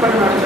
para